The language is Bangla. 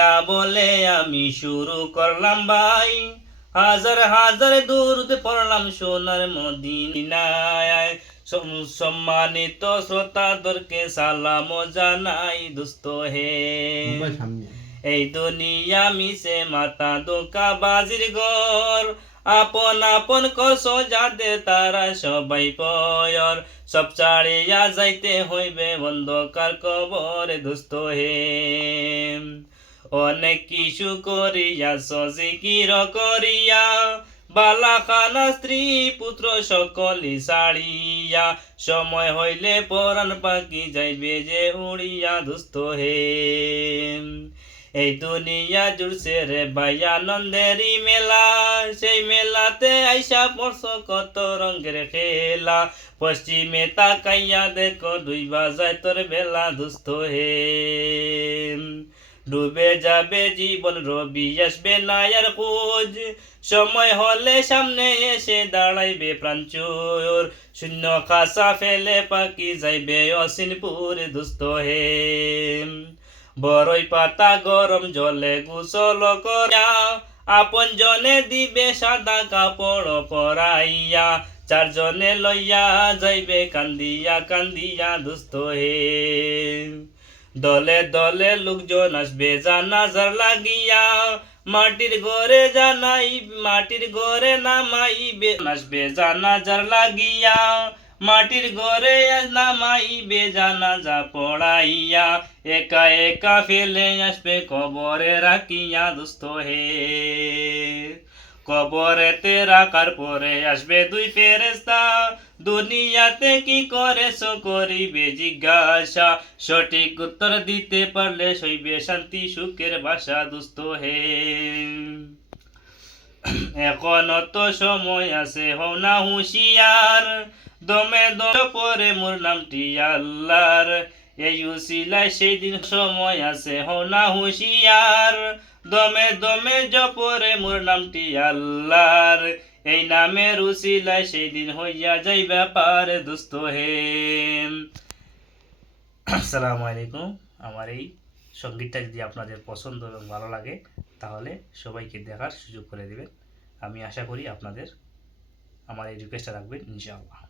বিসমিল্লাহ বলে আমি শুরু করলাম ভাই, হাজার হাজার দরুদ পড়লাম সোনার মদিনায়। সম্মানিত শ্রোতাদেরকে সালাম জানাই দোস্ত হে। এই দুনিয়া মিশে মাতা দোকা বাজির ঘর, আপন আপন কস যাদের তারা সবাই পয়র, সব ছাড়িয়া যাইতে হইবে অন্ধকার কবরে দোস্ত হে। অনেক কিছু করিয়া জিকির করিয়া, বালাখানা স্ত্রী পুত্র সকলি ছাড়িয়া, সময় হইলে পরাণ পাখি যাইবে যে উড়িয়া দোস্ত হে। এই দুনিয়া জুড়ছে রে ভাই আনন্দেরই মেলা, সেই মেলাতে আইসা পড়ছ কত রঙের খেলা, পশ্চিমে তাকাইয়া দেখো ডুইবা যায় তোর বেলা দোস্ত হে। ডুবে যাবে জীবন রবি আসবে না আর খোঁজ, সময় হলে সামনে এসে দাঁড়াইবে প্রাঞ্চুর, শূন্য খাসা ফেলে পাখি যাইবে অসিনপুর দোস্ত হে। বড়ই পাতা গরম জলে গোসল করিয়া, আপন জনে দিবে সাদা কাপড় পরাইয়া, চারজনে লইয়া যাইবে কান্দিয়া কান্দিয়া দোস্ত হে। দলে দলে লোকজন আসবে জানাজার লাগিয়া, মাটির ঘরে মাটির ঘরে নামাইবে আসবে জানাজার লাগিয়া, মাটির ঘরে নামাইবে জানাজা পড়াইয়া, একা একা ফেলে আসবে কবরে রাখিয়া দোস্ত হে। কবরেতে রাখার পরে আসবে দুই ফেরেশতা, দুনিয়াতে কি করেছ করিবে জিজ্ঞাসা, সঠিক উত্তর দিতে পারলে সইবে শান্তি সুখের বাসা দোস্ত হে। এখনো তো সময় আছে হও না হুঁশিয়ার, দমে দমে পরে মোর নামটি আল্লাহর, এই উসিলায় সেই দিন সময় আছে হও না হুঁশিয়ার, দমে দমে জপরে মোর নামটি আল্লাহর, এই নামের উসিলায় সেই দিন হইয়া যাই ব্যাপার দোস্ত হে। আসসালামু আলাইকুম। আমার এই সঙ্গীতটা যদি আপনাদের পছন্দ এবং ভালো লাগে তাহলে সবাইকে দেখার সুযোগ করে দেবেন। আমি আশা করি আপনাদের আমার এই রিকোয়েস্টটা রাখবেন ইনশাআল্লাহ।